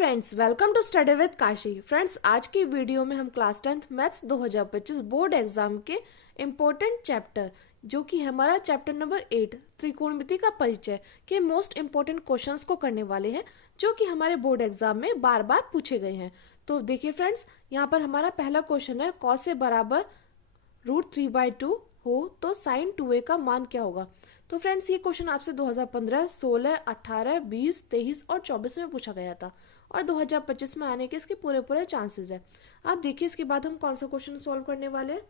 Friends, welcome to study with Kashi. Friends, आज की video में हम class 10th maths 2025 board exam के इम्पोर्टेंट चैप्टर जो कि हमारा चैप्टर नंबर 8 त्रिकोणमिति का परिचय के मोस्ट इम्पोर्टेंट क्वेश्चंस को करने वाले हैं जो कि हमारे बोर्ड एग्जाम में बार बार पूछे गए हैं। तो देखिए फ्रेंड्स, यहाँ पर हमारा पहला क्वेश्चन है, cos ए बराबर √3/2 हो तो sin 2a का मान क्या होगा। तो फ्रेंड्स, ये क्वेश्चन आपसे 2015, 16, 18, 20, 23 और 24 में पूछा गया था और 2025 में आने के इसके पूरे पूरे चांसेस है। अब देखिए इसके बाद हम कौन सा क्वेश्चन सॉल्व करने वाले हैं।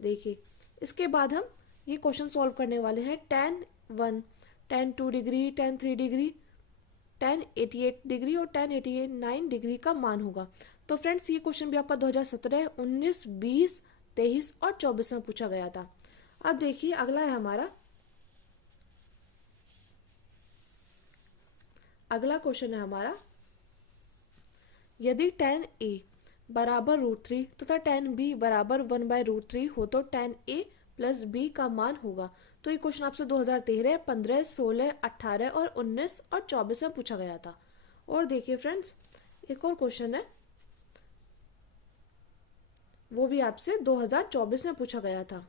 देखिए इसके बाद हम ये क्वेश्चन सॉल्व करने वाले हैं tan 1, tan 2 degree, tan 3 degree, tan 88 degree और tan 89 डिग्री का मान होगा। तो फ्रेंड्स, ये क्वेश्चन भी आपका 2017, 19, 20, 23 और 24 में पूछा गया था। अब देखिए अगला है हमारा, अगला क्वेश्चन है हमारा, यदि tan a बराबर √3 तथा tan b बराबर 1/√3 हो तो tan a प्लस b का मान होगा। तो ये क्वेश्चन आपसे 2013, 15, 16, 18 और 19 और 24 में पूछा गया था। और देखिए फ्रेंड्स, एक और क्वेश्चन है, वो भी आपसे 2024 में पूछा गया था।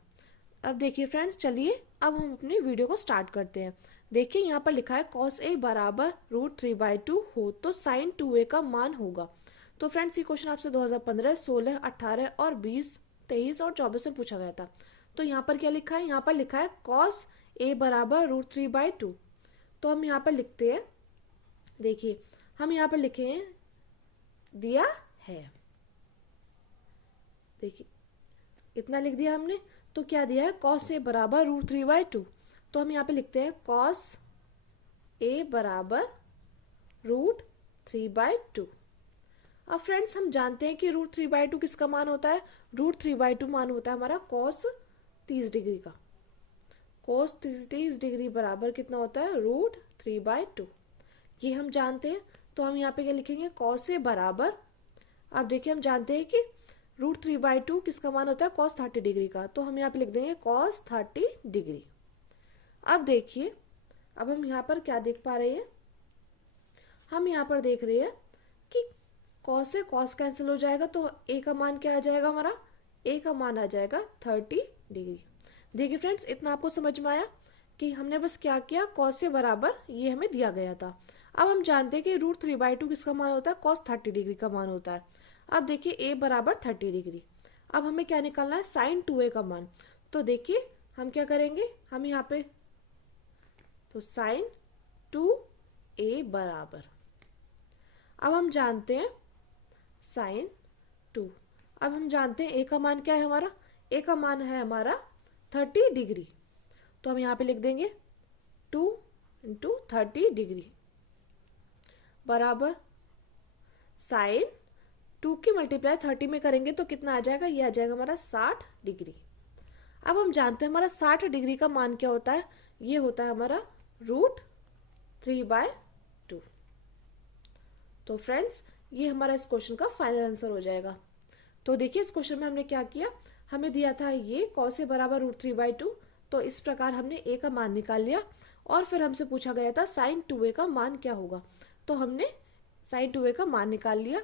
अब देखिए फ्रेंड्स, चलिए अब हम अपनी वीडियो को स्टार्ट करते हैं। देखिए यहाँ पर लिखा है cos a बराबर √3/2 हो तो sin 2a का मान होगा। तो फ्रेंड्स, ये क्वेश्चन आपसे 2015, 16, 18 और 20, 23 और 24 में पूछा गया था। तो यहाँ पर क्या लिखा है, यहाँ पर लिखा है cos a बराबर √3/2। तो हम यहाँ पर लिखते हैं, देखिए हम यहाँ पर लिखे हैं, दिया है, देखिए इतना लिख दिया हमने। तो क्या दिया है, cos a बराबर √3/2। तो हम यहाँ पे लिखते हैं cos a बराबर √3/2। अब फ्रेंड्स, हम जानते हैं कि √3/2 किसका मान होता है। √3/2 मान होता है हमारा cos 30 डिग्री का। cos 30 डिग्री बराबर कितना होता है, √3/2। ये हम जानते हैं। तो हम यहाँ पे क्या लिखेंगे, cos a बराबर, अब देखिए हम जानते हैं कि √3/2 किसका मान होता है, cos 30 डिग्री का। तो हम यहाँ पे लिख देंगे cos 30 डिग्री। अब देखिए, अब हम यहाँ पर क्या देख पा रहे हैं, हम यहाँ पर देख रहे हैं कि cos से cos कैंसिल हो जाएगा तो a का मान क्या आ जाएगा, हमारा a का मान आ जाएगा 30 डिग्री। देखिए फ्रेंड्स, इतना आपको समझ में आया कि हमने बस क्या किया, cos से बराबर ये हमें दिया गया था। अब हम जानते हैं कि √3/2 किसका मान होता है, cos 30 डिग्री का मान होता है। अब देखिए a बराबर 30 डिग्री। अब हमें क्या निकालना है, sin 2a का मान। तो देखिए हम क्या करेंगे, हम यहाँ पे तो sin 2a बराबर, अब हम जानते हैं sin 2, अब हम जानते हैं a का मान क्या है, हमारा a का मान है हमारा 30 डिग्री। तो हम यहाँ पे लिख देंगे 2 × 30 डिग्री बराबर sin 2 की मल्टीप्लाई 30 में करेंगे तो कितना आ जाएगा, ये आ जाएगा हमारा 60 डिग्री। अब हम जानते हैं हमारा 60 डिग्री का मान क्या होता है, ये होता है हमारा √3/2। तो फ्रेंड्स, ये हमारा इस क्वेश्चन का फाइनल आंसर हो जाएगा। तो देखिए इस क्वेश्चन में हमने क्या किया, हमें दिया था ये cos a बराबर √3/2। तो इस प्रकार हमने a का मान निकाल लिया और फिर हमसे पूछा गया था sin 2a का मान क्या होगा। तो हमने sin 2a का मान निकाल लिया।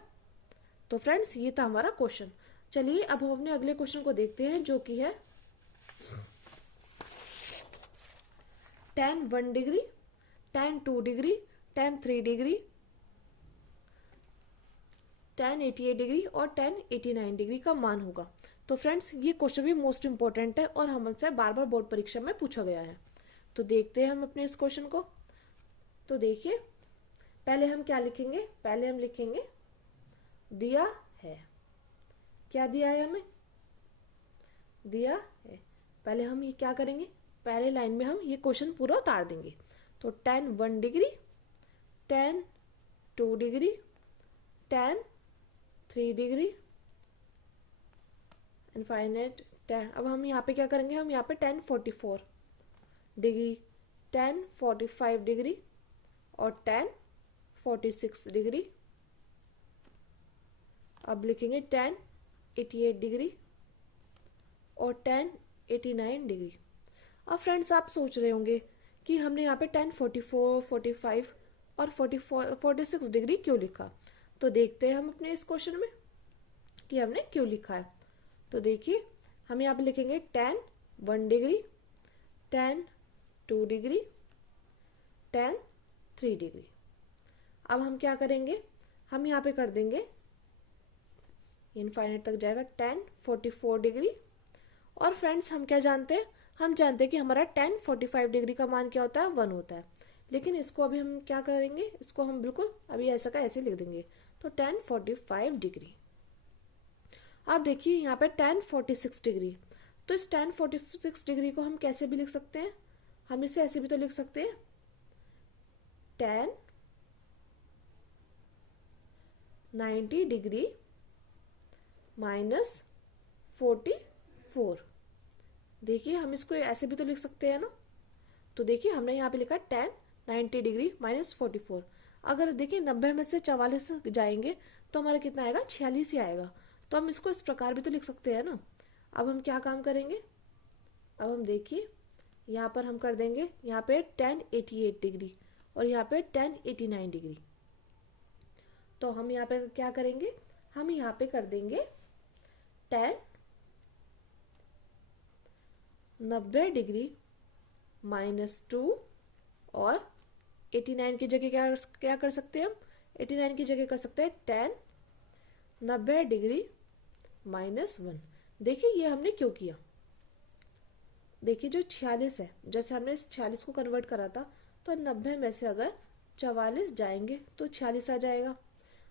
तो फ्रेंड्स, ये था हमारा क्वेश्चन। चलिए अब हम अपने अगले क्वेश्चन को देखते हैं जो कि है tan 1 degree, tan 2 degree, tan 3 degree, tan 88 degree और tan 89 डिग्री का मान होगा। तो फ्रेंड्स, ये क्वेश्चन भी मोस्ट इंपॉर्टेंट है और हमसे बार बार बोर्ड परीक्षा में पूछा गया है। तो देखते हैं हम अपने इस क्वेश्चन को। तो देखिए पहले हम क्या लिखेंगे, पहले हम लिखेंगे दिया है। क्या दिया है, हमें दिया है। पहले हम ये क्या करेंगे, पहले लाइन में हम ये क्वेश्चन पूरा उतार देंगे। तो tan 1 degree, tan 2 degree, tan 3 degree and final tan। अब हम यहाँ पे क्या करेंगे, हम यहाँ पे tan 44 डिग्री, tan 45 डिग्री और tan 46 डिग्री। अब लिखेंगे tan 88 डिग्री और tan 89 डिग्री। अब फ्रेंड्स, आप सोच रहे होंगे कि हमने यहाँ पे tan 44, 45 और 46 डिग्री क्यों लिखा। तो देखते हैं हम अपने इस क्वेश्चन में कि हमने क्यों लिखा है। तो देखिए हम यहाँ पे लिखेंगे tan 1 degree, tan 2 degree, tan 3 degree. अब हम क्या करेंगे, हम यहाँ पे कर देंगे इनफाइनाइट तक जाएगा tan 44 डिग्री। और फ्रेंड्स हम क्या जानते हैं, हम जानते हैं कि हमारा tan 45 डिग्री का मान क्या होता है, 1 होता है। लेकिन इसको अभी हम क्या करेंगे, इसको हम बिल्कुल अभी ऐसा का ऐसे लिख देंगे। तो tan 45 डिग्री। अब देखिए यहाँ पे tan 46 डिग्री, तो इस tan 46 डिग्री को हम कैसे भी लिख सकते हैं, हम इसे ऐसे भी तो लिख सकते हैं tan 90 डिग्री माइनस 44। देखिए हम इसको ऐसे भी तो लिख सकते हैं ना। तो देखिए हमने यहाँ पे लिखा tan 90 डिग्री माइनस 44। अगर देखिए 90 में से 44 जाएंगे तो हमारा कितना आएगा, 46 ही आएगा। तो हम इसको इस प्रकार भी तो लिख सकते हैं ना। अब हम क्या काम करेंगे, अब हम देखिए यहाँ पर हम कर देंगे यहाँ पे tan 88 डिग्री और यहाँ पे tan 89 डिग्री। तो हम यहाँ पे क्या करेंगे, हम यहाँ पे कर देंगे tan 90 डिग्री माइनस 2 और 89 की जगह क्या कर सकते हैं हम, 89 की जगह कर सकते हैं tan 90 डिग्री माइनस 1। देखिए ये हमने क्यों किया, देखिए जो 46 है, जैसे हमने इस 46 को कन्वर्ट करा था, तो 90 में से अगर 44 जाएंगे तो 46 आ जाएगा।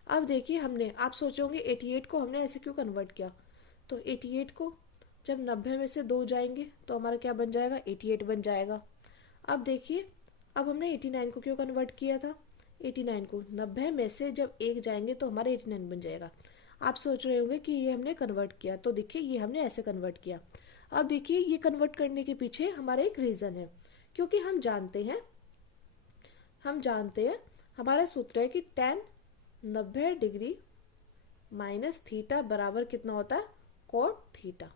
अब देखिए हमने, आप सोचोगे 88 को हमने ऐसे क्यों कन्वर्ट किया, तो 88 को जब 90 में से 2 जाएंगे तो हमारा क्या बन जाएगा, 88 बन जाएगा। अब देखिए अब हमने 89 को क्यों कन्वर्ट किया था, 89 को 90 में से जब 1 जाएंगे तो हमारा 89 बन जाएगा। आप सोच रहे होंगे कि ये हमने कन्वर्ट किया, तो देखिए ये हमने ऐसे कन्वर्ट किया। अब देखिए ये कन्वर्ट करने के पीछे हमारा एक रीज़न है, क्योंकि हम जानते हैं हमारा सूत्र है कि tan 90 डिग्री माइनस थीटा बराबर कितना होता है, कोट थीटा।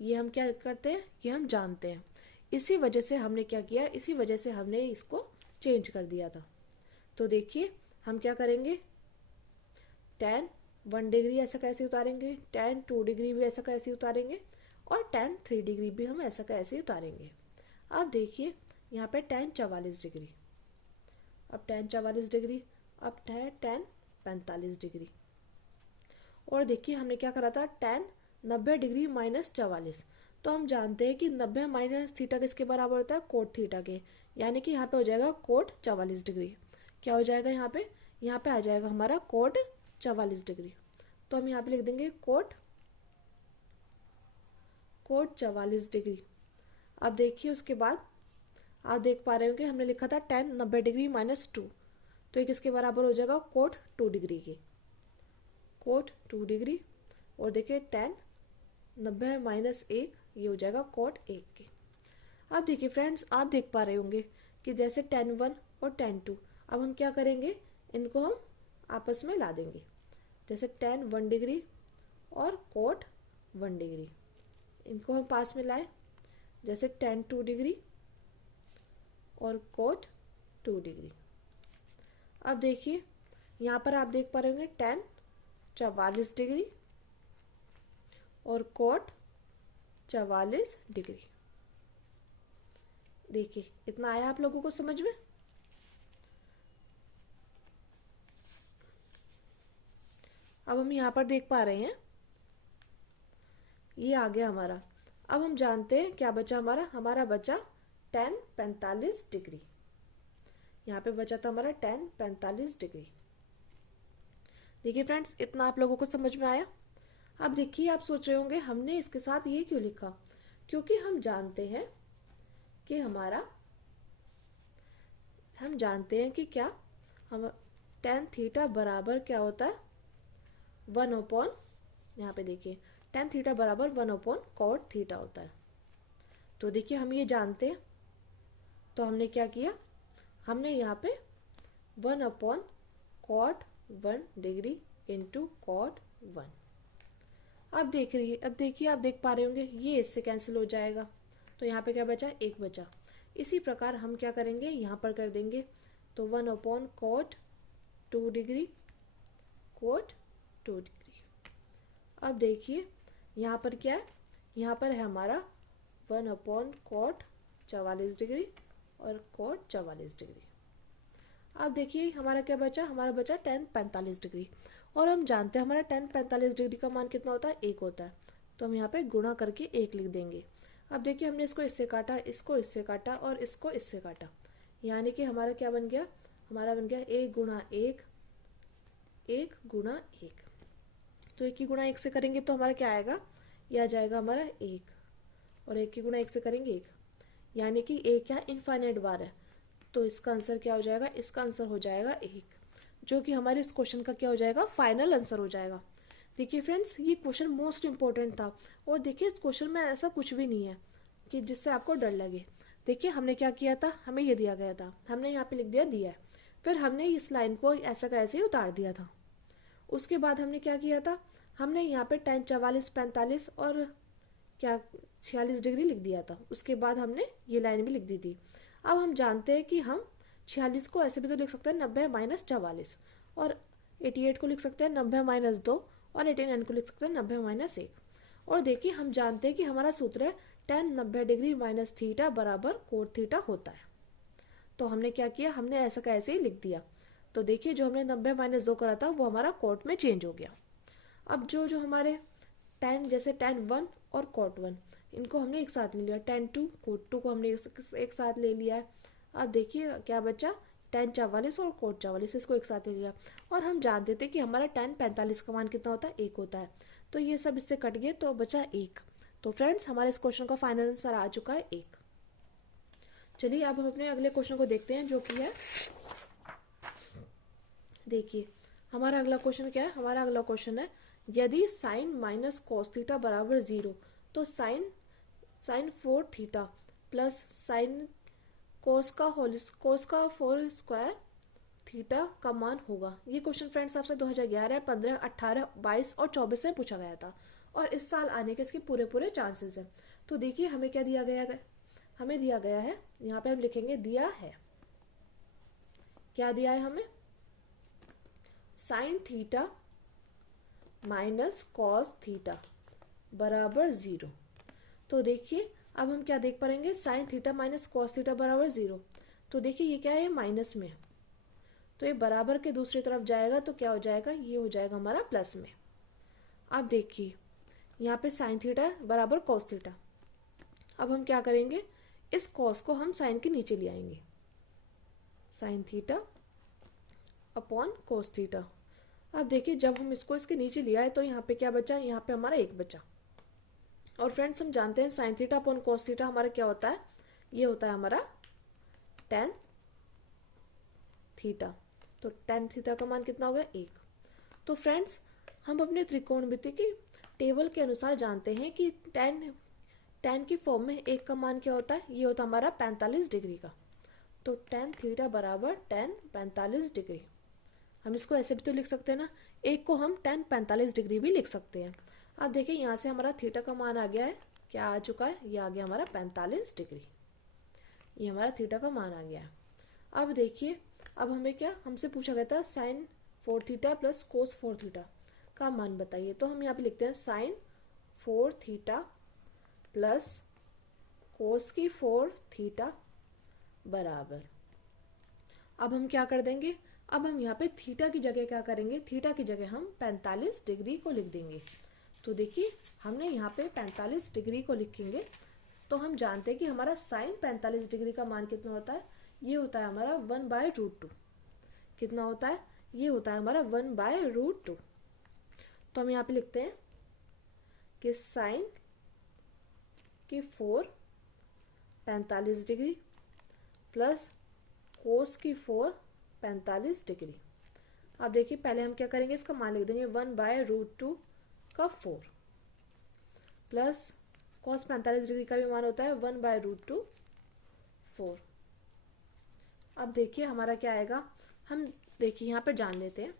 ये हम क्या करते हैं, ये हम जानते हैं। इसी वजह से हमने क्या किया, इसी वजह से हमने इसको चेंज कर दिया था। तो देखिए हम क्या करेंगे, tan 1 डिग्री ऐसा कैसे उतारेंगे, tan 2 डिग्री भी ऐसा कैसे उतारेंगे और tan 3 डिग्री भी हम ऐसा कैसे उतारेंगे। अब देखिए यहाँ पे tan 44 डिग्री, अब tan 44 डिग्री, अब है tan 45 डिग्री। और देखिए हमने क्या करा था, tan 90 डिग्री माइनस 44। तो हम जानते हैं कि 90 माइनस थीटा किसके बराबर होता है, कोट थीटा के, यानी कि यहाँ पे हो जाएगा कोट 44 डिग्री। क्या हो जाएगा यहाँ पे आ जाएगा हमारा कोट 44 डिग्री। तो हम यहाँ पे लिख देंगे कोट 44 डिग्री। अब देखिए उसके बाद आप देख पा रहे हो कि हमने लिखा था tan 90 डिग्री माइनस 2, तो ये किसके बराबर हो जाएगा, कोट 2 डिग्री के, कोट 2 डिग्री। और देखिए tan 90 माइनस 1, ये हो जाएगा कोट 1 के। अब देखिए फ्रेंड्स आप देख पा रहे होंगे कि जैसे tan 1 और tan 2, अब हम क्या करेंगे, इनको हम आपस में ला देंगे। जैसे tan 1 डिग्री और कोट 1 डिग्री, इनको हम पास में लाए, जैसे tan 2 डिग्री और कोट 2 डिग्री। अब देखिए यहाँ पर आप देख पा रहे होंगे tan 44 डिग्री और कोट 44 डिग्री। देखिए इतना आया आप लोगों को समझ में। अब हम यहाँ पर देख पा रहे हैं ये आ गया हमारा। अब हम जानते हैं क्या बचा हमारा बचा tan 45 डिग्री। यहाँ पे बचा था हमारा tan 45 डिग्री। देखिए फ्रेंड्स इतना आप लोगों को समझ में आया। अब देखिए आप सोच रहे होंगे हमने इसके साथ ये क्यों लिखा, क्योंकि हम जानते हैं कि हम जानते हैं कि क्या, हम tan थीटा बराबर क्या होता है, 1 अपॉन, यहाँ पे देखिए tan थीटा बराबर 1 अपॉन कॉट थीटा होता है। तो देखिए हम ये जानते हैं, तो हमने क्या किया, हमने यहाँ पे 1 upon cot 1 degree into cot 1। अब देखिए आप देख पा रहे होंगे ये इससे कैंसिल हो जाएगा, तो यहाँ पे क्या बचा, 1 बचा। इसी प्रकार हम क्या करेंगे, यहाँ पर कर देंगे तो 1/cot 2 डिग्री, cot 2 डिग्री। अब देखिए यहाँ पर क्या है, यहाँ पर है हमारा 1/cot 44 डिग्री और cot 44 डिग्री। अब देखिए हमारा क्या बचा, हमारा बचा tan 45 डिग्री। और हम जानते हैं हमारा tan 45 डिग्री का मान कितना होता है, 1 होता है। तो हम यहाँ पे गुणा करके 1 लिख देंगे। अब देखिए हमने इसको इससे काटा, इसको इससे काटा और इसको इससे काटा, यानी कि हमारा क्या बन गया, हमारा बन गया 1 गुणा 1, 1 गुणा 1। तो 1 की गुणा 1 से करेंगे तो हमारा क्या आएगा, यह आ जाएगा हमारा 1, और 1 की गुणा 1 से करेंगे 1, यानी कि 1 क्या इनफाइनाइट बार है। तो इसका आंसर क्या हो जाएगा, इसका आंसर हो जाएगा 1, जो कि हमारे इस क्वेश्चन का क्या हो जाएगा, फाइनल आंसर हो जाएगा। देखिए फ्रेंड्स, ये क्वेश्चन मोस्ट इंपॉर्टेंट था। और देखिए इस क्वेश्चन में ऐसा कुछ भी नहीं है कि जिससे आपको डर लगे। देखिए हमने क्या किया था, हमें ये दिया गया था, हमने यहाँ पे लिख दिया है, फिर हमने इस लाइन को ऐसा का ऐसे ही उतार दिया था। उसके बाद हमने क्या किया था, हमने यहाँ पे tan 44, 45 और क्या 46 डिग्री लिख दिया था। उसके बाद हमने ये लाइन भी लिख दी थी। अब हम जानते हैं कि हम 46 को ऐसे भी तो लिख सकते हैं 90 माइनस 44, और 88 को लिख सकते हैं 90 माइनस 2, और 89 को लिख सकते हैं 90 माइनस 1। और देखिए हम जानते हैं कि हमारा सूत्र है tan 90 डिग्री माइनस थीटा बराबर कोट थीटा होता है। तो हमने क्या किया, हमने ऐसा का ऐसे ही लिख दिया। तो देखिए जो हमने 90 माइनस 2 करा था वो हमारा कोट में चेंज हो गया। अब जो जो हमारे tan, जैसे tan 1 और cot 1, इनको हमने एक साथ ले लिया, tan 2 cot 2 को हमने एक साथ ले लिया है। अब देखिए क्या बचा, tan 44 और cot 44, इसको एक साथ ले लिया। और हम जानते थे कि हमारा tan 45 का मान कितना होता है, 1 होता है। तो ये सब इससे कट गए तो बचा 1। तो फ्रेंड्स हमारे इस क्वेश्चन का फाइनल आंसर आ चुका है 1। चलिए अब हम अपने अगले क्वेश्चन को देखते हैं, जो कि है, देखिए हमारा अगला क्वेश्चन क्या है, हमारा अगला क्वेश्चन है यदि साइन माइनस कॉस थीटा बराबर 0, तो sine 4 theta plus sine cos का 4 स्क्वायर थीटा का मान होगा। ये क्वेश्चन फ्रेंड्स आपसे 2011, 15, 18, 22 और 24 में पूछा गया था, और इस साल आने के इसके पूरे पूरे चांसेस हैं। तो देखिए हमें क्या दिया गया है, हमें दिया गया है, यहाँ पे हम लिखेंगे दिया है, क्या दिया है हमें, sine theta minus cos theta बराबर 0। तो देखिए अब हम क्या देख पाएंगे, sine theta minus cos theta बराबर 0। तो देखिए ये क्या है, माइनस में, तो ये बराबर के दूसरी तरफ जाएगा तो क्या हो जाएगा, ये हो जाएगा हमारा प्लस में। अब देखिए यहाँ पे साइन थीटा बराबर कॉस थीटा, अब हम क्या करेंगे, इस कॉस को हम साइन के नीचे ले आएंगे, sine theta upon cos theta. अब देखिए जब हम इसको इसके नीचे ले आए तो यहाँ पे क्या बचा, यहाँ पे हमारा 1 बचा। और फ्रेंड्स हम जानते हैं sine theta upon cos theta हमारा क्या होता है, ये होता है हमारा tan थीटा। तो tan थीटा का मान कितना हो गया, 1। तो फ्रेंड्स हम अपने त्रिकोणमिति की टेबल के अनुसार जानते हैं कि tan की फॉर्म में 1 का मान क्या होता है, ये होता है हमारा 45 डिग्री का। तो tan थीटा बराबर tan 45 डिग्री, हम इसको ऐसे भी तो लिख सकते हैं ना, 1 को हम tan 45 डिग्री भी लिख सकते हैं। अब देखिए यहाँ से हमारा थीटा का मान आ गया है, क्या आ चुका है, ये आ गया हमारा 45 डिग्री, ये हमारा थीटा का मान आ गया है। अब देखिए अब हमें क्या, हमसे पूछा गया था sine 4 theta plus cos 4 theta का मान बताइए। तो हम यहाँ पे लिखते हैं साइन 4 थीटा प्लस कोस की 4 थीटा बराबर, अब हम क्या कर देंगे, अब हम यहाँ पे थीटा की जगह क्या करेंगे, थीटा की जगह हम 45 डिग्री को लिख देंगे। तो देखिए हमने यहाँ पे 45 डिग्री को लिखेंगे, तो हम जानते हैं कि हमारा साइन 45 डिग्री का मान कितना होता है, ये होता है हमारा 1/√2। कितना होता है, ये होता है हमारा 1/√2। तो हम यहाँ पे लिखते हैं कि साइन की 4 45 डिग्री प्लस कोस की 4 45 डिग्री। अब देखिए पहले हम क्या करेंगे, इसका मान लिख देंगे 1/√2 का 4 प्लस कॉस 45 डिग्री का भी मान होता है 1/√2 4। अब देखिए हमारा क्या आएगा, हम देखिए यहाँ पे जान लेते हैं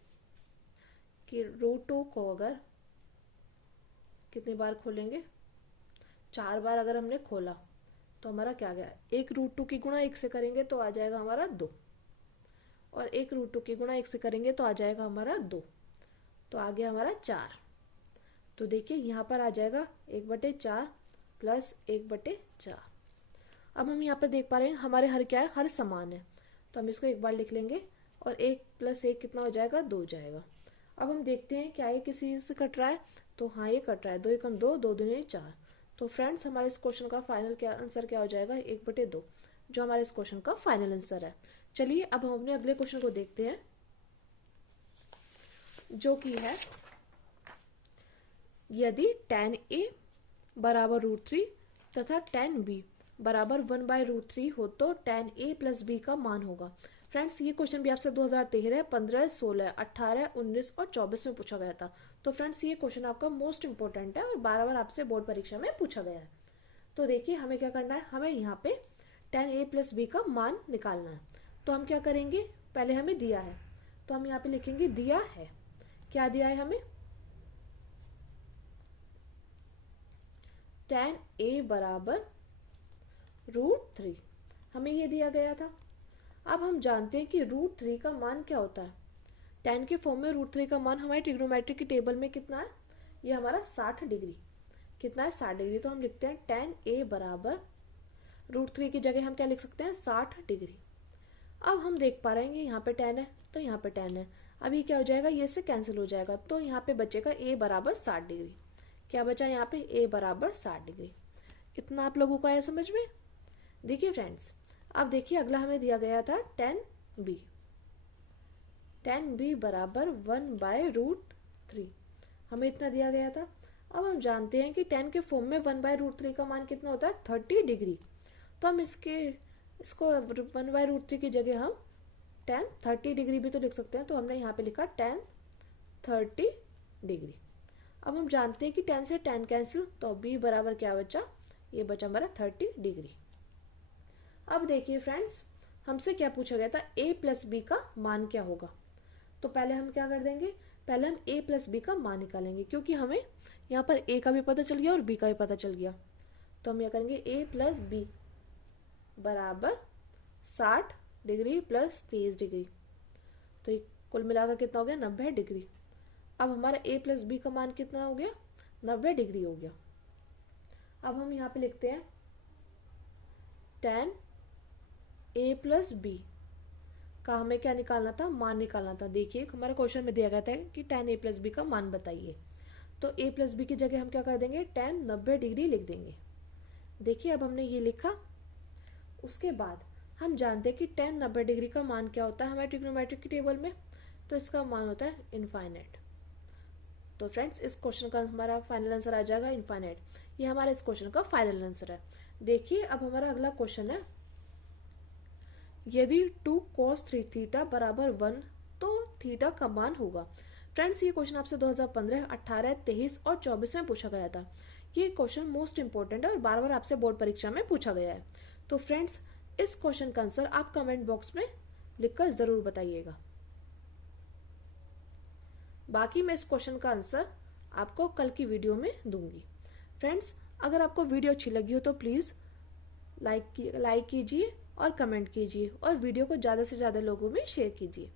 कि √2 को अगर कितनी बार खोलेंगे, 4 बार अगर हमने खोला तो हमारा क्या गया, एक √2 की गुणा 1 से करेंगे तो आ जाएगा हमारा 2। और एक रूट टू की गुणा 1 से करेंगे तो आ जाएगा हमारा 2, तो आ गया हमारा 4। तो देखिए यहाँ पर आ जाएगा 1/4 प्लस 1/4। अब हम यहाँ पर देख पा रहे हैं हमारे हर क्या है, हर समान है, तो हम इसको एक बार लिख लेंगे और 1 + 1 कितना हो जाएगा, 2 हो जाएगा। अब हम देखते हैं क्या ये किसी से कट रहा है, तो हाँ ये कट रहा है, 2 एकम 2, 2 दूनी 4। तो फ्रेंड्स हमारे इस क्वेश्चन का फाइनल क्या आंसर क्या हो जाएगा, 1/2, जो हमारे इस क्वेश्चन का फाइनल आंसर है। चलिए अब हम अपने अगले क्वेश्चन को देखते हैं, जो कि है यदि tan A बराबर √3 तथा tan B बराबर 1/√3 हो तो tan A + B का मान होगा। फ्रेंड्स ये क्वेश्चन भी आपसे 2013, 15, 16, 18, 19 और 24 में पूछा गया था। तो फ्रेंड्स ये क्वेश्चन आपका मोस्ट इंपॉर्टेंट है और बार बार आपसे बोर्ड परीक्षा में पूछा गया है। तो देखिए हमें क्या करना है, हमें यहाँ पे tan A + B का मान निकालना है। तो हम क्या करेंगे, पहले हमें दिया है तो हम यहाँ पे लिखेंगे दिया है। क्या दिया है हमें, tan A बराबर √3, हमें ये दिया गया था। अब हम जानते हैं कि √3 का मान क्या होता है। tan के फॉर्म में √3 का मान हमारे ट्रिग्नोमेट्री की टेबल में कितना है, ये हमारा 60 डिग्री, कितना है 60 डिग्री। तो हम लिखते हैं tan A बराबर √3 की जगह हम क्या लिख सकते हैं, 60 डिग्री। अब हम देख पा रहे हैं यहाँ पे tan है तो यहाँ पे tan है, अब ये क्या हो जाएगा, ये से कैंसिल हो जाएगा, तो यहाँ पे बचेगा A बराबर 60 डिग्री। क्या बचा यहाँ पे, A बराबर 60 डिग्री। इतना आप लोगों को आया समझ में। देखिए फ्रेंड्स अब देखिए अगला हमें दिया गया था tan B, tan B बराबर 1/√3, हमें इतना दिया गया था। अब हम जानते हैं कि tan के फॉर्म में 1/√3 का मान कितना होता है, 30 डिग्री। तो हम इसको 1/√3 की जगह हम tan 30 डिग्री भी तो लिख सकते हैं, तो हमने यहाँ पे लिखा tan 30 डिग्री। अब हम जानते हैं कि tan से tan कैंसिल, तो B बराबर क्या बचा, ये बचा हमारा 30 डिग्री। अब देखिए फ्रेंड्स हमसे क्या पूछा गया था, A + B का मान क्या होगा। तो पहले हम क्या कर देंगे, पहले हम A + B का मान निकालेंगे, क्योंकि हमें यहाँ पर A का भी पता चल गया और B का भी पता चल गया। तो हम यह करेंगे A + B बराबर 60 डिग्री प्लस 30 डिग्री, तो ये कुल मिलाकर कितना हो गया, 90 डिग्री। अब हमारा A + B का मान कितना हो गया, 90 डिग्री हो गया। अब हम यहाँ पे लिखते हैं tan A + B का हमें क्या निकालना था, मान निकालना था। देखिए हमारे क्वेश्चन में दिया गया था कि tan A + B का मान बताइए, तो A + B की जगह हम क्या कर देंगे, tan 90 डिग्री लिख देंगे। देखिए अब हमने ये लिखा। उसके बाद हम जानते हैं कि tan 90 डिग्री का मान क्या होता है हमारे ट्रिग्नोमेट्री की टेबल में, तो इसका मान होता है इनफाइनाइट। तो फ्रेंड्स इस क्वेश्चन का हमारा फाइनल आंसर आ जाएगा इनफाइनाइट। ये हमारा इस क्वेश्चन का फाइनल आंसर है। देखिए अब हमारा अगला क्वेश्चन है, यदि 2 cos 3 थीटा बराबर 1 तो थीटा का मान होगा। फ्रेंड्स ये क्वेश्चन आपसे 2015, 18, 23 और 24 में पूछा गया था। ये क्वेश्चन मोस्ट इंपॉर्टेंट है और बार बार आपसे बोर्ड परीक्षा में पूछा गया है। तो फ्रेंड्स इस क्वेश्चन का आंसर आप कमेंट बॉक्स में लिखकर जरूर बताइएगा। बाकी मैं इस क्वेश्चन का आंसर आपको कल की वीडियो में दूंगी। फ्रेंड्स अगर आपको वीडियो अच्छी लगी हो तो प्लीज़ लाइक कीजिए और कमेंट कीजिए और वीडियो को ज़्यादा से ज़्यादा लोगों में शेयर कीजिए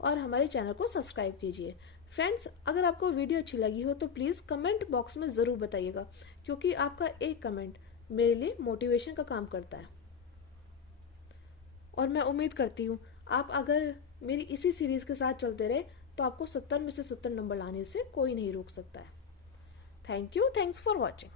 और हमारे चैनल को सब्सक्राइब कीजिए। फ्रेंड्स अगर आपको वीडियो अच्छी लगी हो तो प्लीज़ कमेंट बॉक्स में ज़रूर बताइएगा, क्योंकि आपका एक कमेंट मेरे लिए मोटिवेशन का काम करता है। और मैं उम्मीद करती हूँ आप अगर मेरी इसी सीरीज़ के साथ चलते रहे तो आपको 70 में से 70 नंबर लाने से कोई नहीं रोक सकता है। Thank you, thanks for watching.